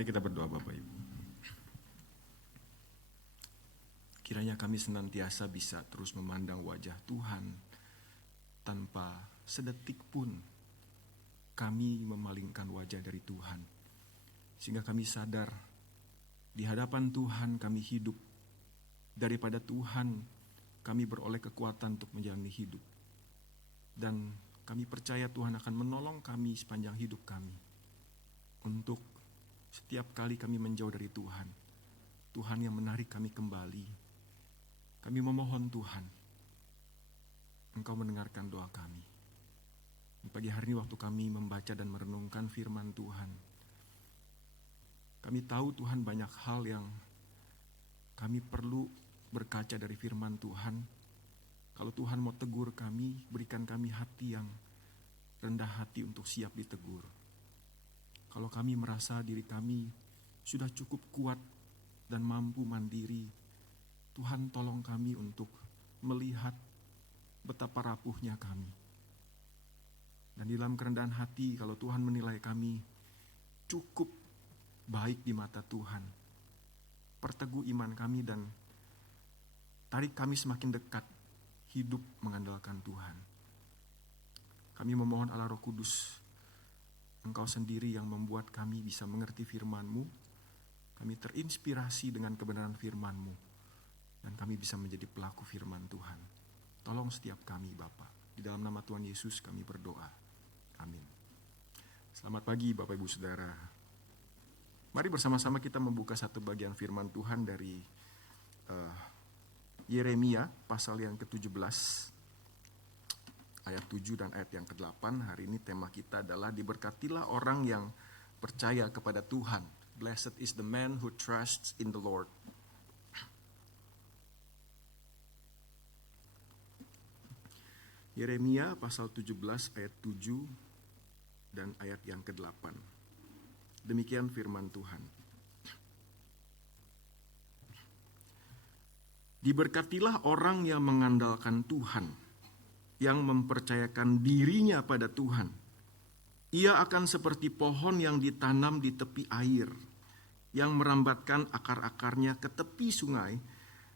Mari kita berdoa Bapak Ibu. Kiranya kami senantiasa bisa terus memandang wajah Tuhan tanpa sedetik pun kami memalingkan wajah dari Tuhan. Sehingga kami sadar di hadapan Tuhan kami hidup. Daripada Tuhan kami beroleh kekuatan untuk menjalani hidup. Dan kami percaya Tuhan akan menolong kami sepanjang hidup kami. Untuk setiap kali kami menjauh dari Tuhan, Tuhan yang menarik kami kembali. Kami memohon Tuhan, Engkau mendengarkan doa kami. Pagi hari ini waktu kami membaca dan merenungkan firman Tuhan, kami tahu Tuhan banyak hal yang kami perlu berkaca dari firman Tuhan. Kalau Tuhan mau tegur kami, berikan kami hati yang rendah hati untuk siap ditegur. Kalau kami merasa diri kami sudah cukup kuat dan mampu mandiri, Tuhan tolong kami untuk melihat betapa rapuhnya kami. Dan di dalam kerendahan hati, kalau Tuhan menilai kami cukup baik di mata Tuhan, perteguh iman kami dan tarik kami semakin dekat hidup mengandalkan Tuhan. Kami memohon Allah Roh Kudus, Engkau sendiri yang membuat kami bisa mengerti firman-Mu. Kami terinspirasi dengan kebenaran firman-Mu. Dan kami bisa menjadi pelaku firman Tuhan. Tolong setiap kami Bapa. Di dalam nama Tuhan Yesus kami berdoa. Amin. Selamat pagi Bapak Ibu Saudara. Mari bersama-sama kita membuka satu bagian firman Tuhan dari Yeremia pasal yang ke-17. Ayat 7 dan ayat yang ke-8. Hari ini tema kita adalah diberkatilah orang yang percaya kepada Tuhan. Blessed is the man who trusts in the Lord. Yeremia pasal 17 ayat 7 dan ayat yang ke-8. Demikian firman Tuhan. Diberkatilah orang yang mengandalkan Tuhan, yang mempercayakan dirinya pada Tuhan. Ia akan seperti pohon yang ditanam di tepi air, yang merambatkan akar-akarnya ke tepi sungai,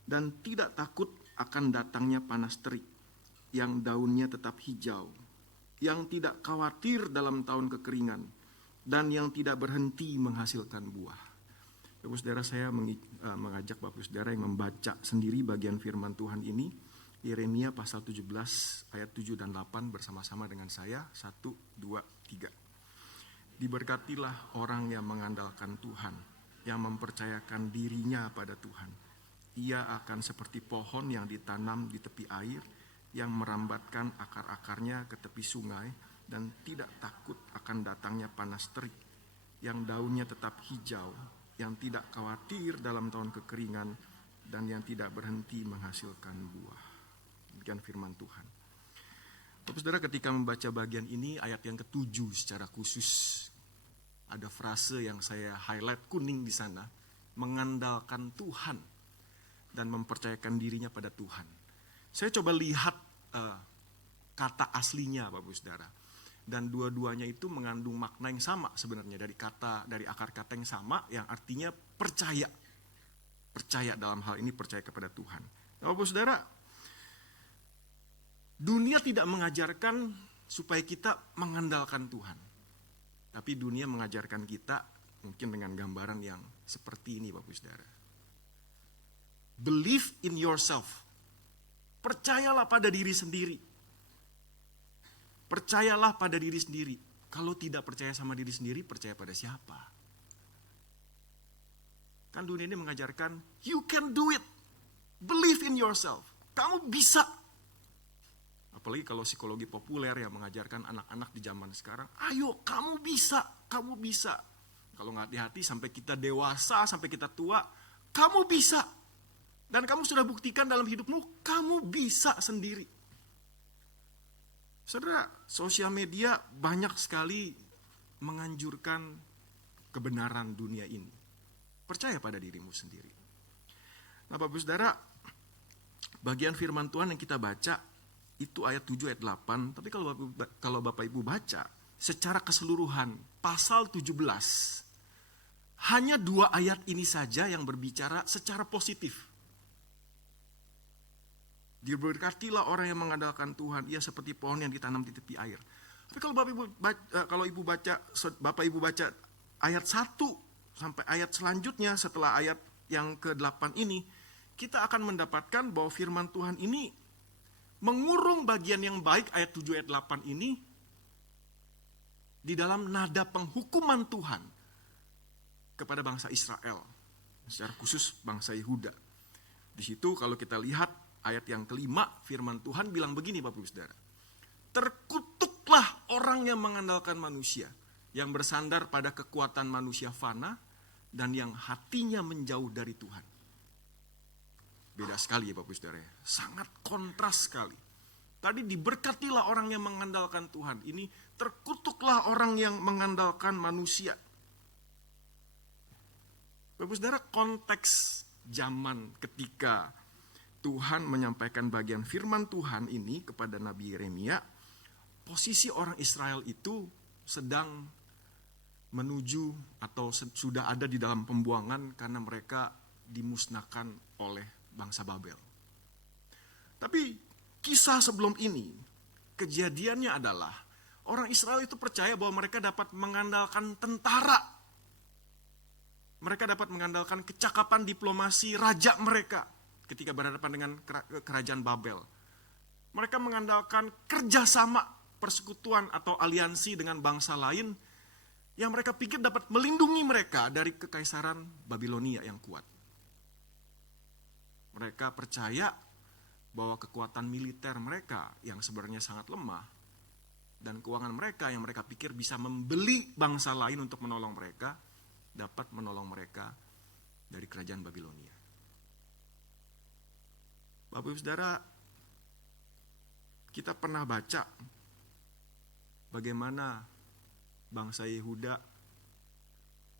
dan tidak takut akan datangnya panas terik, yang daunnya tetap hijau, yang tidak khawatir dalam tahun kekeringan, dan yang tidak berhenti menghasilkan buah. Bapak Saudara, saya mengajak Bapak Saudara yang membaca sendiri bagian firman Tuhan ini, Yeremia pasal 17 ayat 7 dan 8 bersama-sama dengan saya. 1, 2, 3. Diberkatilah orang yang mengandalkan Tuhan, yang mempercayakan dirinya pada Tuhan. Ia akan seperti pohon yang ditanam di tepi air, yang merambatkan akar-akarnya ke tepi sungai, dan tidak takut akan datangnya panas terik, yang daunnya tetap hijau, yang tidak khawatir dalam tahun kekeringan, dan yang tidak berhenti menghasilkan buah. Demikian firman Tuhan. Bapak Saudara, ketika membaca bagian ini, ayat yang ke-7 secara khusus, ada frase yang saya highlight kuning di sana, mengandalkan Tuhan dan mempercayakan dirinya pada Tuhan. Saya coba lihat kata aslinya Bapak Saudara, dan dua-duanya itu mengandung makna yang sama sebenarnya, dari akar kata yang sama, yang artinya percaya dalam hal ini, percaya kepada Tuhan. Bapak Saudara, dunia tidak mengajarkan supaya kita mengandalkan Tuhan. Tapi dunia mengajarkan kita mungkin dengan gambaran yang seperti ini Bapak Saudara. Believe in yourself. Percayalah pada diri sendiri. Percayalah pada diri sendiri. Kalau tidak percaya sama diri sendiri, percaya pada siapa? Kan dunia ini mengajarkan, you can do it. Believe in yourself. Kamu bisa. Apalagi kalau psikologi populer yang mengajarkan anak-anak di zaman sekarang, ayo kamu bisa, kamu bisa. Kalau nggak hati-hati sampai kita dewasa, sampai kita tua, kamu bisa. Dan kamu sudah buktikan dalam hidupmu, kamu bisa sendiri. Saudara, sosial media banyak sekali menganjurkan kebenaran dunia ini. Percaya pada dirimu sendiri. Nah Bapak Saudara, bagian firman Tuhan yang kita baca, itu ayat 7, ayat 8. Tapi kalau Bapak Ibu baca secara keseluruhan pasal 17, hanya 2 ayat ini saja yang berbicara secara positif. Diberkatilah orang yang mengandalkan Tuhan, ia seperti pohon yang ditanam di tepi air. Tapi kalau Bapak Ibu baca ayat 1 sampai ayat selanjutnya setelah ayat yang ke-8 ini, kita akan mendapatkan bahwa firman Tuhan ini mengurung bagian yang baik ayat 7 ayat 8 ini di dalam nada penghukuman Tuhan kepada bangsa Israel, secara khusus bangsa Yehuda. Di situ kalau kita lihat ayat yang kelima, firman Tuhan bilang begini Bapak Ibu Saudara. Terkutuklah orang yang mengandalkan manusia, yang bersandar pada kekuatan manusia fana, dan yang hatinya menjauh dari Tuhan. Beda sekali ya Bapak Ibu Saudara, sangat kontras sekali. Tadi diberkatilah orang yang mengandalkan Tuhan, ini terkutuklah orang yang mengandalkan manusia. Bapak Ibu Saudara, konteks zaman ketika Tuhan menyampaikan bagian firman Tuhan ini kepada Nabi Yeremia, posisi orang Israel itu sedang menuju atau sudah ada di dalam pembuangan karena mereka dimusnahkan oleh bangsa Babel. Tapi kisah sebelum ini, kejadiannya adalah orang Israel itu percaya bahwa mereka dapat mengandalkan tentara. Mereka dapat mengandalkan kecakapan diplomasi raja mereka ketika berhadapan dengan kerajaan Babel. Mereka mengandalkan kerjasama persekutuan atau aliansi dengan bangsa lain yang mereka pikir dapat melindungi mereka dari kekaisaran Babilonia yang kuat. Mereka percaya bahwa kekuatan militer mereka yang sebenarnya sangat lemah dan keuangan mereka yang mereka pikir bisa membeli bangsa lain untuk menolong mereka, dapat menolong mereka dari kerajaan Babilonia. Bapak Ibu Saudara, kita pernah baca bagaimana bangsa Yehuda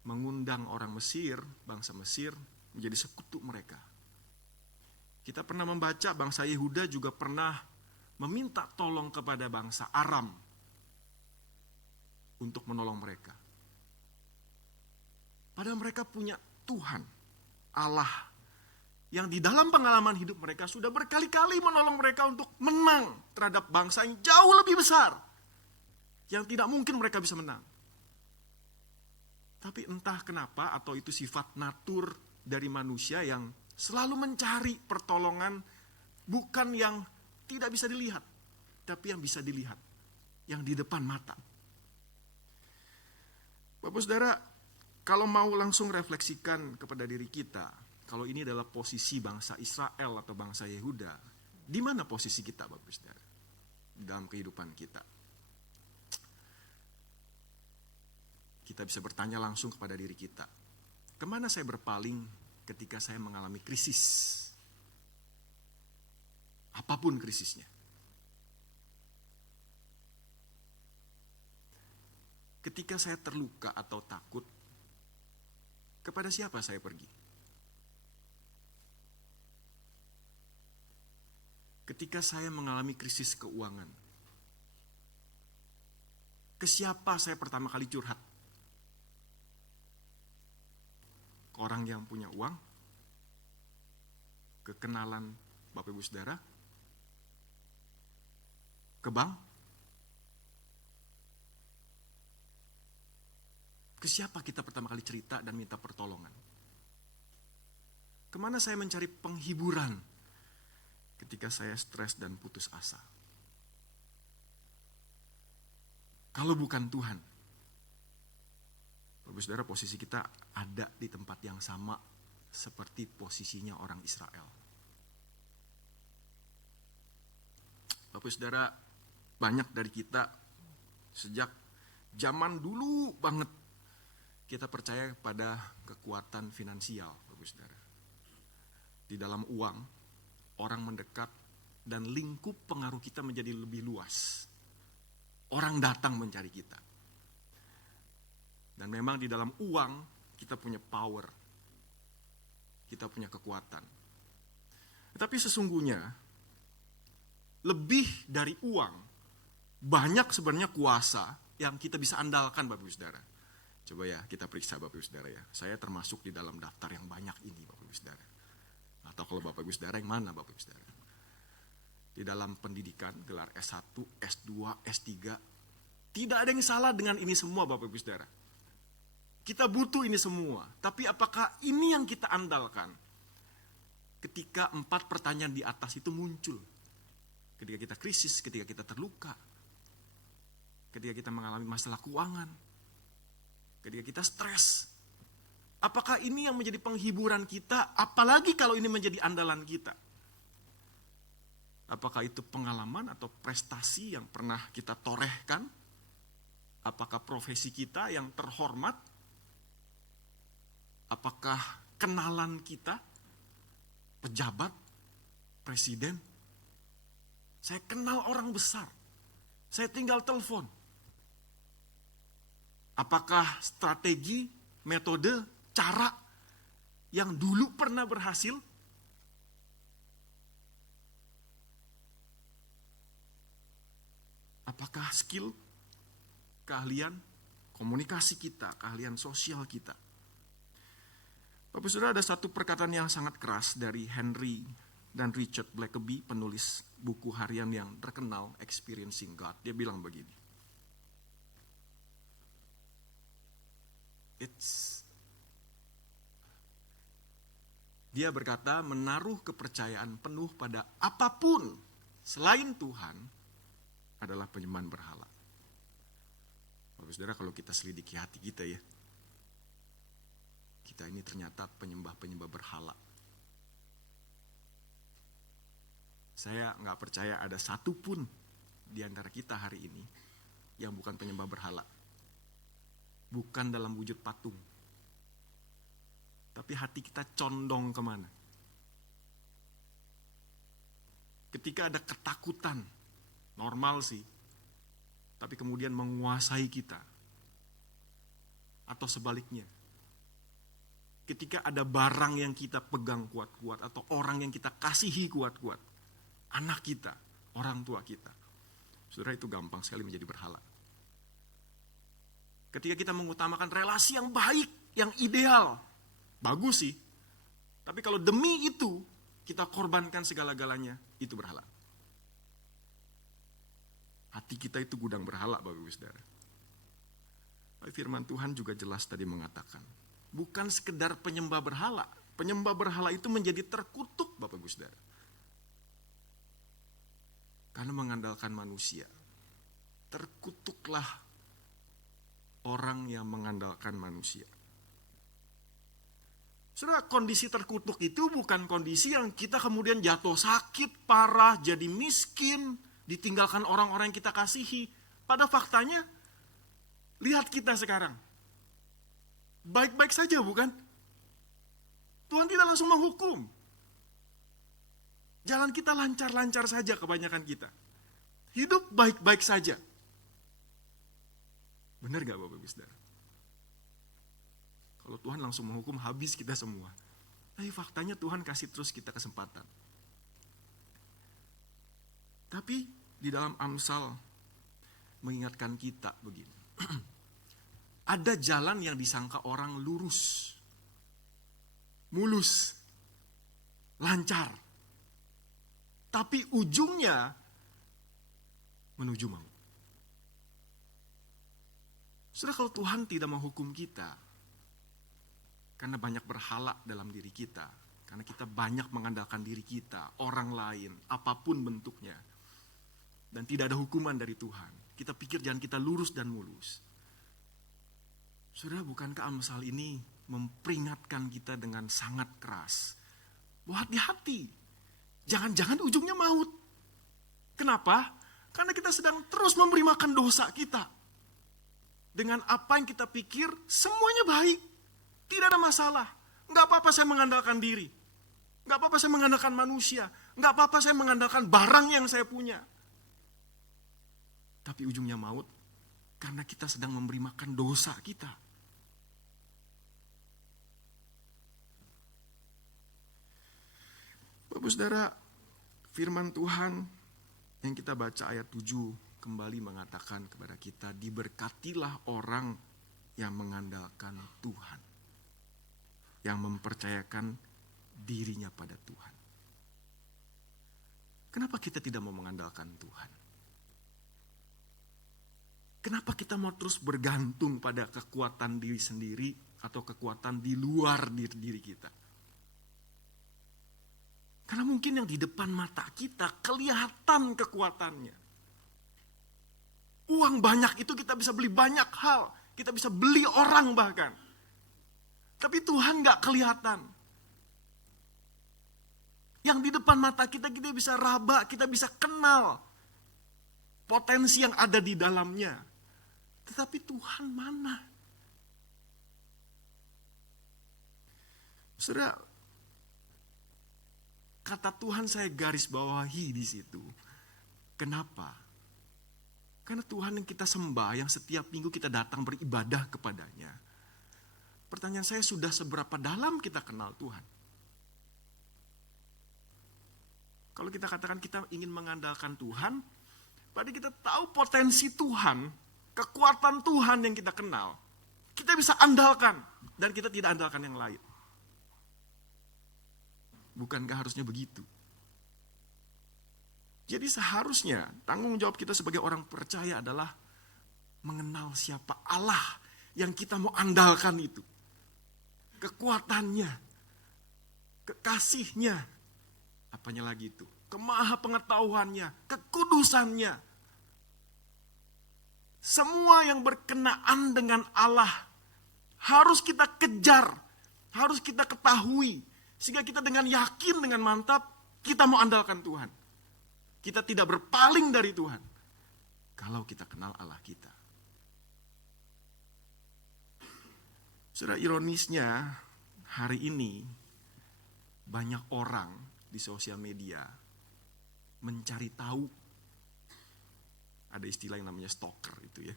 mengundang orang Mesir, bangsa Mesir menjadi sekutu mereka. Kita pernah membaca bangsa Yehuda juga pernah meminta tolong kepada bangsa Aram untuk menolong mereka. Padahal mereka punya Tuhan, Allah, yang di dalam pengalaman hidup mereka sudah berkali-kali menolong mereka untuk menang terhadap bangsa yang jauh lebih besar, yang tidak mungkin mereka bisa menang. Tapi entah kenapa, atau itu sifat natur dari manusia yang selalu mencari pertolongan bukan yang tidak bisa dilihat, tapi yang bisa dilihat, yang di depan mata. Bapak Saudara, kalau mau langsung refleksikan kepada diri kita, kalau ini adalah posisi bangsa Israel atau bangsa Yehuda, di mana posisi kita Bapak Saudara dalam kehidupan kita? Kita bisa bertanya langsung kepada diri kita, kemana saya berpaling ketika saya mengalami krisis? Apapun krisisnya. Ketika saya terluka atau takut, kepada siapa saya pergi? Ketika saya mengalami krisis keuangan, ke siapa saya pertama kali curhat? Ke orang yang punya uang? Ke kenalan Bapak Ibu Saudara? Ke bank? Ke siapa kita pertama kali cerita dan minta pertolongan? Kemana saya mencari penghiburan ketika saya stres dan putus asa? Kalau bukan Tuhan, Bapak Saudara, posisi kita ada di tempat yang sama seperti posisinya orang Israel. Bapak Saudara, banyak dari kita sejak zaman dulu banget kita percaya pada kekuatan finansial, Bapak Saudara. Di dalam uang, orang mendekat dan lingkup pengaruh kita menjadi lebih luas. Orang datang mencari kita. Dan memang di dalam uang kita punya power. Kita punya kekuatan. Tetapi sesungguhnya lebih dari uang, banyak sebenarnya kuasa yang kita bisa andalkan Bapak Ibu Saudara. Coba ya kita periksa Bapak Ibu Saudara ya. Saya termasuk di dalam daftar yang banyak ini Bapak Ibu Saudara. Atau kalau Bapak Ibu Saudara yang mana Bapak Ibu Saudara? Di dalam pendidikan, gelar S1, S2, S3, tidak ada yang salah dengan ini semua Bapak Ibu Saudara. Kita butuh ini semua, tapi apakah ini yang kita andalkan? Ketika 4 pertanyaan di atas itu muncul. Ketika kita krisis, ketika kita terluka, ketika kita mengalami masalah keuangan, ketika kita stres. Apakah ini yang menjadi penghiburan kita, apalagi kalau ini menjadi andalan kita? Apakah itu pengalaman atau prestasi yang pernah kita torehkan? Apakah profesi kita yang terhormat? Apakah kenalan kita, pejabat, presiden? Saya kenal orang besar, saya tinggal telepon. Apakah strategi, metode, cara yang dulu pernah berhasil? Apakah skill, keahlian, komunikasi kita, keahlian sosial kita? Bapak Saudara, ada satu perkataan yang sangat keras dari Henry dan Richard Blackaby, penulis buku harian yang terkenal, Experiencing God. Dia bilang begini, dia berkata, menaruh kepercayaan penuh pada apapun selain Tuhan adalah penyembahan berhala. Bapak Saudara, kalau kita selidiki hati kita ya, kita ini ternyata penyembah-penyembah berhala. Saya nggak percaya ada satupun di antara kita hari ini yang bukan penyembah berhala. Bukan dalam wujud patung. Tapi hati kita condong kemana? Ketika ada ketakutan, normal sih, tapi kemudian menguasai kita. Atau sebaliknya. Ketika ada barang yang kita pegang kuat-kuat, atau orang yang kita kasihi kuat-kuat, anak kita, orang tua kita, saudara, itu gampang sekali menjadi berhala. Ketika kita mengutamakan relasi yang baik, yang ideal, bagus sih. Tapi kalau demi itu kita korbankan segala-galanya, itu berhala. Hati kita itu gudang berhala, Bapak Ibu Saudara. Firman Tuhan juga jelas tadi mengatakan, bukan sekedar penyembah berhala. Penyembah berhala itu menjadi terkutuk, Bapak Ibu Saudara. Karena mengandalkan manusia. Terkutuklah orang yang mengandalkan manusia. Saudara, kondisi terkutuk itu bukan kondisi yang kita kemudian jatuh sakit, parah, jadi miskin, ditinggalkan orang-orang yang kita kasihi. Pada faktanya, lihat kita sekarang. Baik-baik saja, bukan? Tuhan tidak langsung menghukum. Jalan kita lancar-lancar saja kebanyakan kita. Hidup baik-baik saja. Benar gak Bapak Ibu Saudara? Kalau Tuhan langsung menghukum, habis kita semua. Tapi faktanya Tuhan kasih terus kita kesempatan. Tapi di dalam Amsal mengingatkan kita begini. Ada jalan yang disangka orang lurus, mulus, lancar. Tapi ujungnya menuju maut. Saudara, kalau Tuhan tidak menghukum kita, karena banyak berhala dalam diri kita, karena kita banyak mengandalkan diri kita, orang lain, apapun bentuknya, dan tidak ada hukuman dari Tuhan, kita pikir jalan kita lurus dan mulus. Saudara, bukankah Amsal ini memperingatkan kita dengan sangat keras, bahwa hati-hati, jangan-jangan ujungnya maut. Kenapa? Karena kita sedang terus memberi makan dosa kita. Dengan apa yang kita pikir, semuanya baik. Tidak ada masalah. Nggak apa-apa saya mengandalkan diri. Nggak apa-apa saya mengandalkan manusia. Nggak apa-apa saya mengandalkan barang yang saya punya. Tapi ujungnya maut. Karena kita sedang memberi makan dosa kita. Bapak Saudara, firman Tuhan yang kita baca ayat 7 kembali mengatakan kepada kita, diberkatilah orang yang mengandalkan Tuhan, yang mempercayakan dirinya pada Tuhan. Kenapa kita tidak mau mengandalkan Tuhan? Kenapa kita mau terus bergantung pada kekuatan diri sendiri atau kekuatan di luar diri kita? Karena mungkin yang di depan mata kita kelihatan kekuatannya. Uang banyak itu kita bisa beli banyak hal. Kita bisa beli orang bahkan. Tapi Tuhan gak kelihatan. Yang di depan mata kita bisa raba, kita bisa kenal potensi yang ada di dalamnya. Tetapi Tuhan mana? Saudara, kata Tuhan saya garis bawahi di situ. Kenapa? Karena Tuhan yang kita sembah, yang setiap minggu kita datang beribadah kepadanya. Pertanyaan saya, sudah seberapa dalam kita kenal Tuhan? Kalau kita katakan kita ingin mengandalkan Tuhan, berarti kita tahu potensi Tuhan, kekuatan Tuhan yang kita kenal, kita bisa andalkan, dan kita tidak andalkan yang lain. Bukankah harusnya begitu? Jadi seharusnya tanggung jawab kita sebagai orang percaya adalah mengenal siapa Allah yang kita mau andalkan itu. Kekuatannya, kekasihnya, apanya lagi itu, kemahapengetahuannya, kekudusannya. Semua yang berkenaan dengan Allah harus kita kejar, harus kita ketahui. Sehingga kita dengan yakin, dengan mantap, kita mau andalkan Tuhan. Kita tidak berpaling dari Tuhan. Kalau kita kenal Allah kita. Saudara, ironisnya hari ini banyak orang di sosial media mencari tahu. Ada istilah yang namanya stalker itu ya.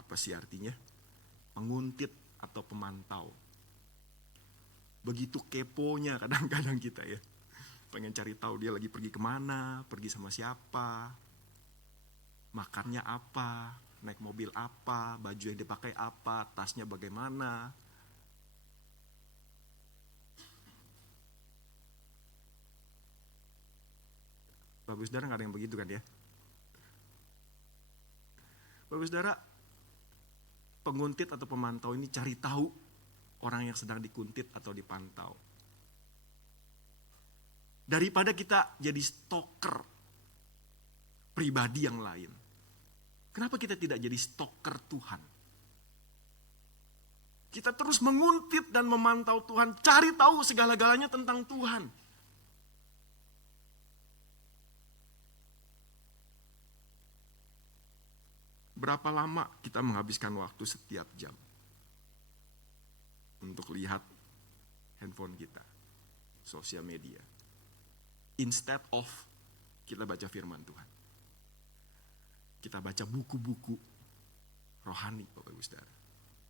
Apa sih artinya? Penguntit atau pemantau. Begitu keponya kadang-kadang kita ya. Pengen cari tahu dia lagi pergi kemana, pergi sama siapa, makannya apa, naik mobil apa, baju yang dipakai apa, tasnya bagaimana. Bagus, saudara, gak ada yang begitu kan ya? Bagus, saudara, penguntit atau pemantau ini cari tahu orang yang sedang dikuntit atau dipantau. Daripada kita jadi stalker pribadi yang lain. Kenapa kita tidak jadi stalker Tuhan? Kita terus menguntit dan memantau Tuhan, cari tahu segala-galanya tentang Tuhan. Berapa lama kita menghabiskan waktu setiap jam untuk lihat handphone kita, sosial media, instead of kita baca firman Tuhan. Kita baca buku-buku rohani, Bapak Ibu Saudara.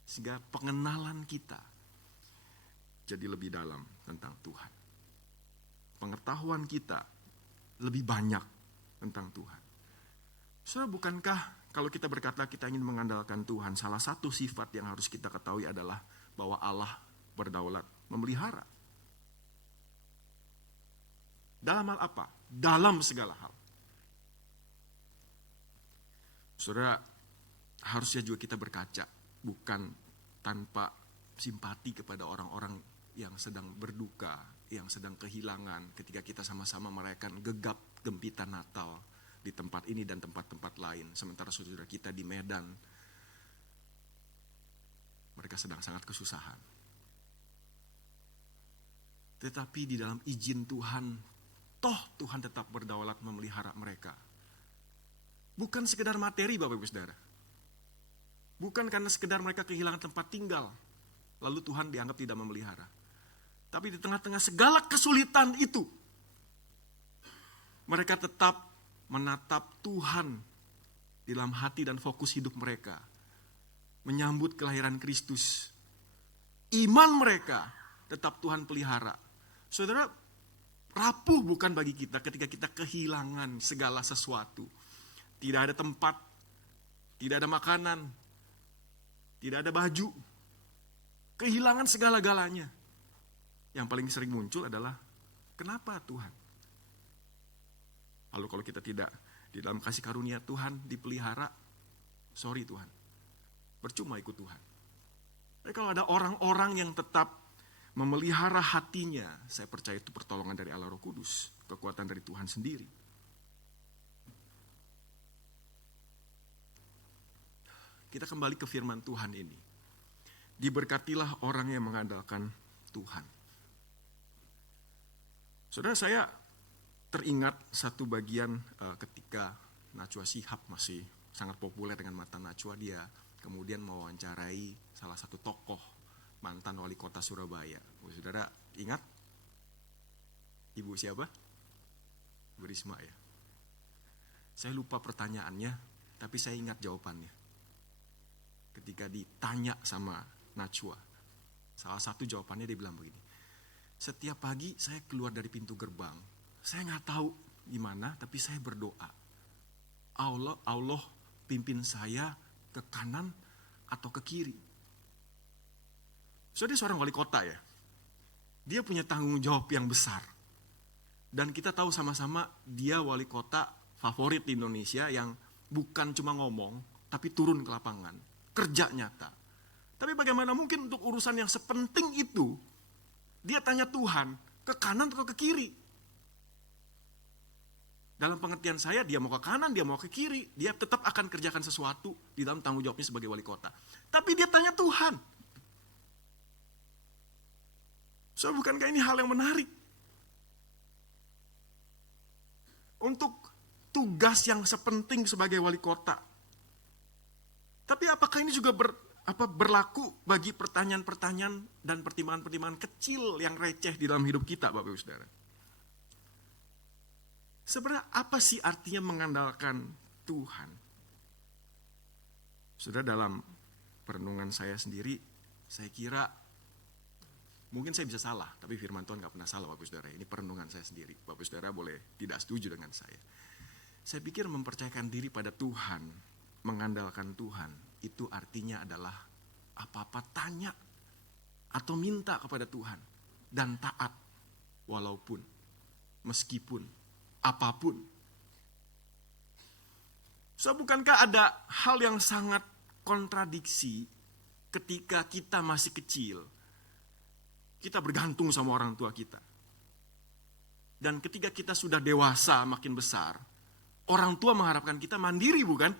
Sehingga pengenalan kita jadi lebih dalam tentang Tuhan. Pengetahuan kita lebih banyak tentang Tuhan. Saudara, bukankah kalau kita berkata kita ingin mengandalkan Tuhan, salah satu sifat yang harus kita ketahui adalah bahwa Allah berdaulat, memelihara. Dalam hal apa? Dalam segala hal. Saudara, harusnya juga kita berkaca, bukan tanpa simpati kepada orang-orang yang sedang berduka, yang sedang kehilangan ketika kita sama-sama merayakan gegap gempita Natal di tempat ini dan tempat-tempat lain. Sementara saudara kita di Medan, mereka sedang sangat kesusahan. Tetapi di dalam izin Tuhan, toh Tuhan tetap berdaulat memelihara mereka. Bukan sekedar materi, Bapak Ibu Saudara. Bukan karena sekedar mereka kehilangan tempat tinggal, lalu Tuhan dianggap tidak memelihara. Tapi di tengah-tengah segala kesulitan itu, mereka tetap menatap Tuhan di dalam hati dan fokus hidup mereka. Menyambut kelahiran Kristus. Iman mereka tetap Tuhan pelihara. Saudara, rapuh bukan bagi kita ketika kita kehilangan segala sesuatu. Tidak ada tempat, tidak ada makanan, tidak ada baju, kehilangan segala-galanya. Yang paling sering muncul adalah, kenapa Tuhan? Lalu kalau kita tidak di dalam kasih karunia Tuhan dipelihara, sorry Tuhan, percuma ikut Tuhan. Tapi kalau ada orang-orang yang tetap memelihara hatinya, saya percaya itu pertolongan dari Allah Roh Kudus, kekuatan dari Tuhan sendiri. Kita kembali ke firman Tuhan ini. Diberkatilah orang yang mengandalkan Tuhan. Saudara, saya teringat satu bagian ketika Najwa Shihab masih sangat populer dengan Mata Najwa. Dia kemudian mewawancarai salah satu tokoh mantan wali kota Surabaya. Saudara ingat? Ibu siapa? Bu Risma ya. Saya lupa pertanyaannya, tapi saya ingat jawabannya. Ketika ditanya sama Najwa, salah satu jawabannya dia bilang begini, setiap pagi saya keluar dari pintu gerbang, saya gak tahu gimana, tapi saya berdoa, Allah pimpin saya ke kanan atau ke kiri. So dia seorang wali kota ya, dia punya tanggung jawab yang besar. Dan kita tahu sama-sama dia wali kota favorit di Indonesia yang bukan cuma ngomong, tapi turun ke lapangan, kerja nyata. Tapi bagaimana mungkin untuk urusan yang sepenting itu, dia tanya Tuhan, ke kanan atau ke kiri? Dalam pengertian saya, dia mau ke kanan, dia mau ke kiri, dia tetap akan kerjakan sesuatu di dalam tanggung jawabnya sebagai wali kota. Tapi dia tanya Tuhan. So, bukankah ini hal yang menarik? Untuk tugas yang sepenting sebagai wali kota. Tapi apakah ini juga berlaku bagi pertanyaan-pertanyaan dan pertimbangan-pertimbangan kecil yang receh di dalam hidup kita, Bapak Ibu Saudara? Sebenarnya apa sih artinya mengandalkan Tuhan? Saudara, dalam perenungan saya sendiri, saya kira mungkin saya bisa salah, tapi firman Tuhan gak pernah salah, Bapak Saudara. Ini perenungan saya sendiri. Bapak Saudara boleh tidak setuju dengan saya. Saya pikir mempercayakan diri pada Tuhan, mengandalkan Tuhan, itu artinya adalah apa-apa tanya atau minta kepada Tuhan. Dan taat, walaupun, meskipun, apapun. So, bukankah ada hal yang sangat kontradiksi ketika kita masih kecil, kita bergantung sama orang tua kita. Dan ketika kita sudah dewasa, makin besar, orang tua mengharapkan kita mandiri, bukan?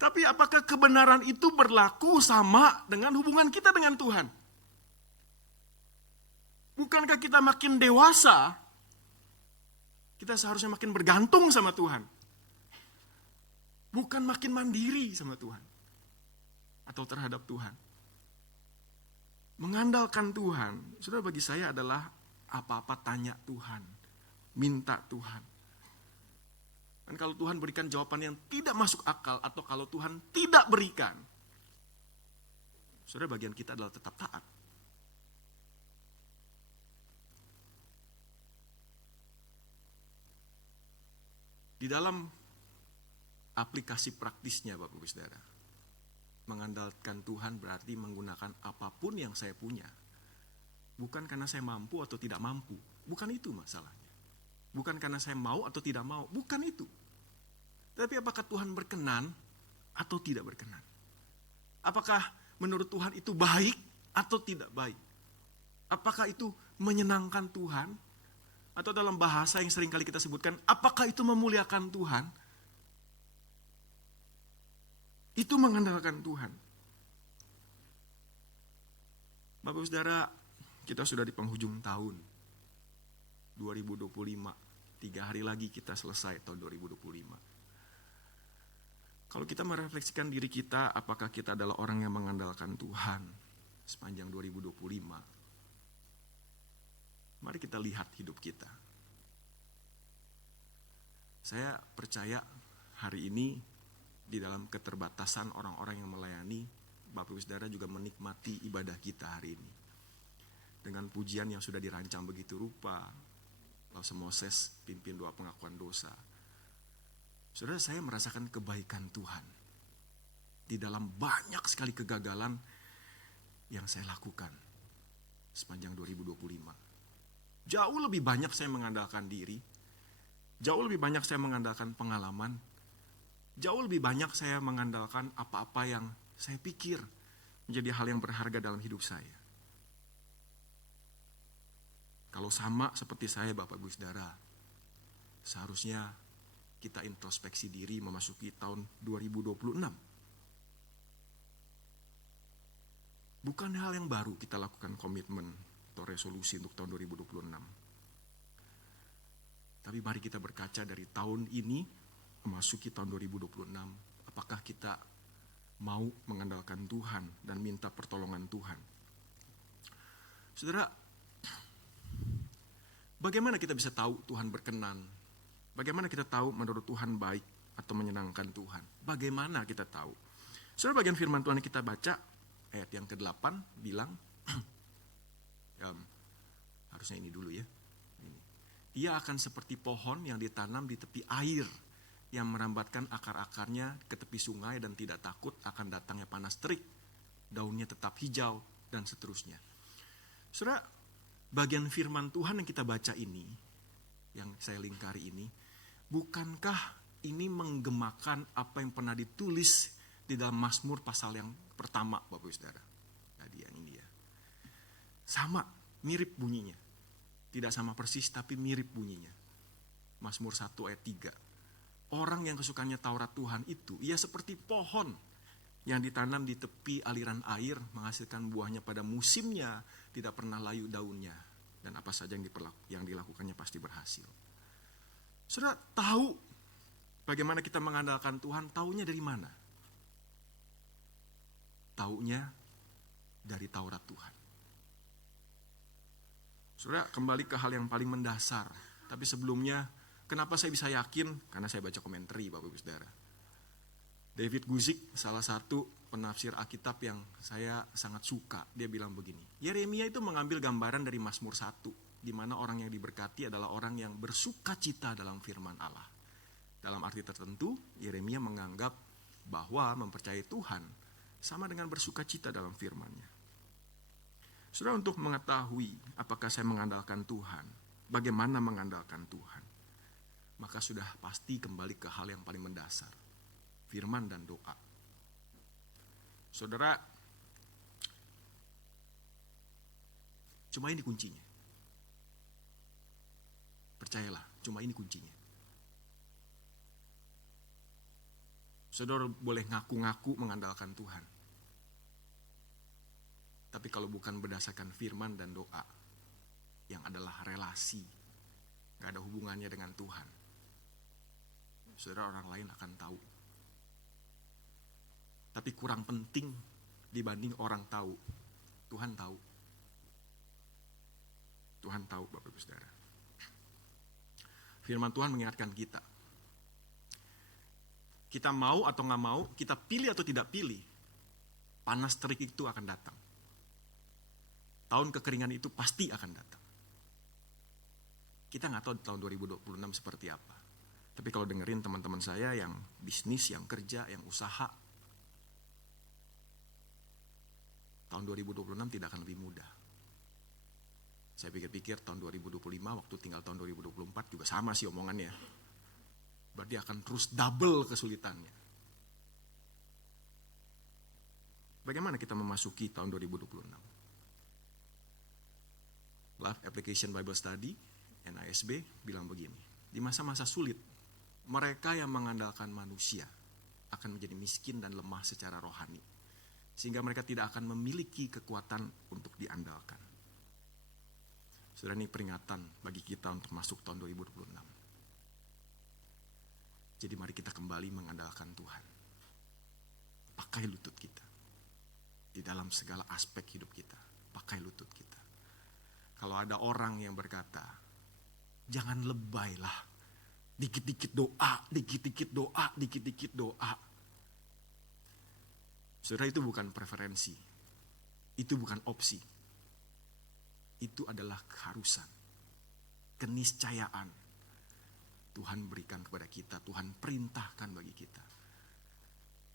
Tapi apakah kebenaran itu berlaku sama dengan hubungan kita dengan Tuhan? Bukankah kita makin dewasa, kita seharusnya makin bergantung sama Tuhan? Bukan makin mandiri sama Tuhan atau terhadap Tuhan. Mengandalkan Tuhan, saudara, bagi saya adalah apa-apa tanya Tuhan, minta Tuhan. Dan kalau Tuhan berikan jawaban yang tidak masuk akal, atau kalau Tuhan tidak berikan, saudara, bagian kita adalah tetap taat. Di dalam aplikasi praktisnya, Bapak Ibu Saudara, mengandalkan Tuhan berarti menggunakan apapun yang saya punya. Bukan karena saya mampu atau tidak mampu. Bukan itu masalahnya. Bukan karena saya mau atau tidak mau. Bukan itu. Tapi apakah Tuhan berkenan atau tidak berkenan? Apakah menurut Tuhan itu baik atau tidak baik? Apakah itu menyenangkan Tuhan? Atau dalam bahasa yang sering kali kita sebutkan, apakah itu memuliakan Tuhan? Itu mengandalkan Tuhan. Bapak Saudara, kita sudah di penghujung tahun 2025. 3 hari lagi kita selesai tahun 2025. Kalau kita merefleksikan diri kita, apakah kita adalah orang yang mengandalkan Tuhan sepanjang 2025? Mari kita lihat hidup kita. Saya percaya hari ini di dalam keterbatasan orang-orang yang melayani, Bapak Ibu Saudara juga menikmati ibadah kita hari ini. Dengan pujian yang sudah dirancang begitu rupa, Lause Moses pimpin doa pengakuan dosa. Saudara, saya merasakan kebaikan Tuhan. di dalam banyak sekali kegagalan yang saya lakukan sepanjang 2025. Jauh lebih banyak saya mengandalkan diri, jauh lebih banyak saya mengandalkan pengalaman, jauh lebih banyak saya mengandalkan apa-apa yang saya pikir menjadi hal yang berharga dalam hidup saya. Kalau sama seperti saya Bapak Ibu Saudara, seharusnya kita introspeksi diri memasuki tahun 2026. Bukan hal yang baru kita lakukan komitmen atau resolusi untuk tahun 2026. Tapi mari kita berkaca dari tahun ini memasuki tahun 2026. Apakah kita mau mengandalkan Tuhan dan minta pertolongan Tuhan? Saudara, bagaimana kita bisa tahu Tuhan berkenan? Bagaimana kita tahu menurut Tuhan baik atau menyenangkan Tuhan? Bagaimana kita tahu? Saudara, bagian firman Tuhan yang kita baca, ayat yang ke-8 bilang, harusnya ini dulu ya. Ia akan seperti pohon yang ditanam di tepi air, yang merambatkan akar-akarnya ke tepi sungai dan tidak takut akan datangnya panas terik. Daunnya tetap hijau dan seterusnya. Saudara, bagian firman Tuhan yang kita baca ini, yang saya lingkari ini, bukankah ini menggemakan apa yang pernah ditulis di dalam Mazmur pasal yang pertama, Bapak Ibu Saudara? Tadi yang ini ya. Sama, mirip bunyinya. Tidak sama persis tapi mirip bunyinya. Mazmur 1 ayat 3. Orang yang kesukaannya Taurat Tuhan itu, ia seperti pohon yang ditanam di tepi aliran air, menghasilkan buahnya pada musimnya, tidak pernah layu daunnya, dan apa saja yang dilakukannya pasti berhasil. Saudara tahu bagaimana kita mengandalkan Tuhan, taunya dari mana? Taunya dari Taurat Tuhan. Saudara, kembali ke hal yang paling mendasar. Tapi sebelumnya, kenapa saya bisa yakin? Karena saya baca komentari, Bapak Ibu Saudara. David Guzik, salah satu penafsir Alkitab yang saya sangat suka, dia bilang begini. Yeremia itu mengambil gambaran dari Mazmur 1, di mana orang yang diberkati adalah orang yang bersuka cita dalam firman Allah. Dalam arti tertentu, Yeremia menganggap bahwa mempercayai Tuhan sama dengan bersuka cita dalam firman-Nya. Saudara, untuk mengetahui apakah saya mengandalkan Tuhan, bagaimana mengandalkan Tuhan, maka sudah pasti kembali ke hal yang paling mendasar, firman dan doa. Saudara, cuma ini kuncinya. Percayalah, cuma ini kuncinya. Saudara boleh ngaku-ngaku mengandalkan Tuhan, tapi kalau bukan berdasarkan firman dan doa, yang adalah relasi, gak ada hubungannya dengan Tuhan, saudara, orang lain akan tahu. Tapi kurang penting dibanding orang tahu, Tuhan tahu. Tuhan tahu, Bapak Ibu Saudara. Firman Tuhan mengingatkan kita. Kita mau atau gak mau, kita pilih atau tidak pilih, panas terik itu akan datang. Tahun kekeringan itu pasti akan datang. Kita gak tahu tahun 2026 seperti apa. Tapi kalau dengerin teman-teman saya yang bisnis, yang kerja, yang usaha, tahun 2026 tidak akan lebih mudah. Saya pikir-pikir tahun 2025 waktu tinggal tahun 2024 juga sama sih omongannya. Berarti akan terus double kesulitannya. Bagaimana kita memasuki tahun 2026? Life Application Bible Study, NASB, bilang begini. Di masa-masa sulit, mereka yang mengandalkan manusia akan menjadi miskin dan lemah secara rohani. Sehingga mereka tidak akan memiliki kekuatan untuk diandalkan. Saudara, ini peringatan bagi kita untuk masuk tahun 2026. Jadi mari kita kembali mengandalkan Tuhan. Pakai lutut kita. Di dalam segala aspek hidup kita. Pakai lutut kita. Kalau ada orang yang berkata, jangan lebay lah. Dikit-dikit doa, dikit-dikit doa, dikit-dikit doa. Saudara, itu bukan preferensi. Itu bukan opsi. Itu adalah keharusan. Keniscayaan. Tuhan berikan kepada kita, Tuhan perintahkan bagi kita.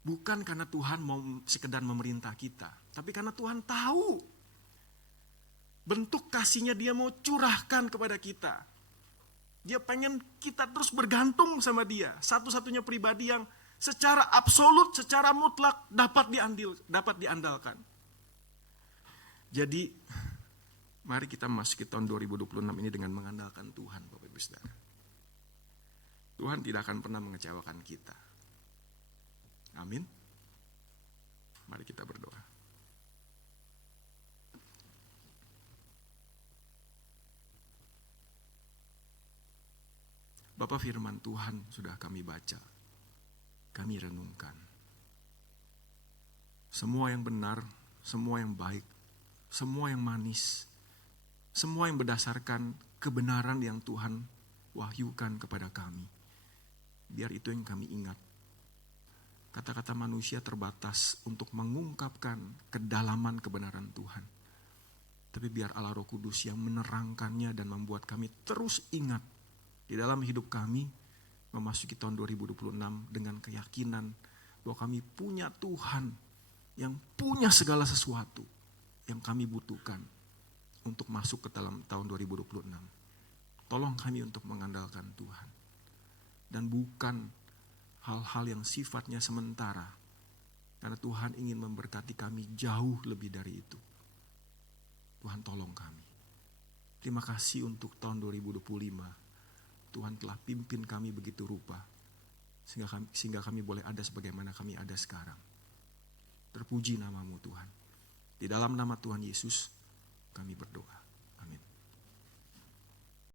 Bukan karena Tuhan mau sekedar memerintah kita, tapi karena Tuhan tahu bentuk kasihnya dia mau curahkan kepada kita. Dia pengen kita terus bergantung sama dia. Satu-satunya pribadi yang secara absolut, secara mutlak dapat diandalkan. Jadi mari kita masuk ke tahun 2026 ini dengan mengandalkan Tuhan, Bapak Ibu Saudara. Tuhan tidak akan pernah mengecewakan kita. Amin. Mari kita berdoa. Bapak, firman Tuhan sudah kami baca, kami renungkan. Semua yang benar, semua yang baik, semua yang manis, semua yang berdasarkan kebenaran yang Tuhan wahyukan kepada kami. Biar itu yang kami ingat. Kata-kata manusia terbatas untuk mengungkapkan kedalaman kebenaran Tuhan. Tapi biar Allah Roh Kudus yang menerangkannya dan membuat kami terus ingat di dalam hidup kami memasuki tahun 2026 dengan keyakinan bahwa kami punya Tuhan yang punya segala sesuatu yang kami butuhkan untuk masuk ke dalam tahun 2026. Tolong kami untuk mengandalkan Tuhan. Dan bukan hal-hal yang sifatnya sementara. Karena Tuhan ingin memberkati kami jauh lebih dari itu. Tuhan tolong kami. Terima kasih untuk tahun 2025. Tuhan telah pimpin kami begitu rupa. Sehingga kami boleh ada sebagaimana kami ada sekarang. Terpuji namamu Tuhan. Di dalam nama Tuhan Yesus kami berdoa. Amin.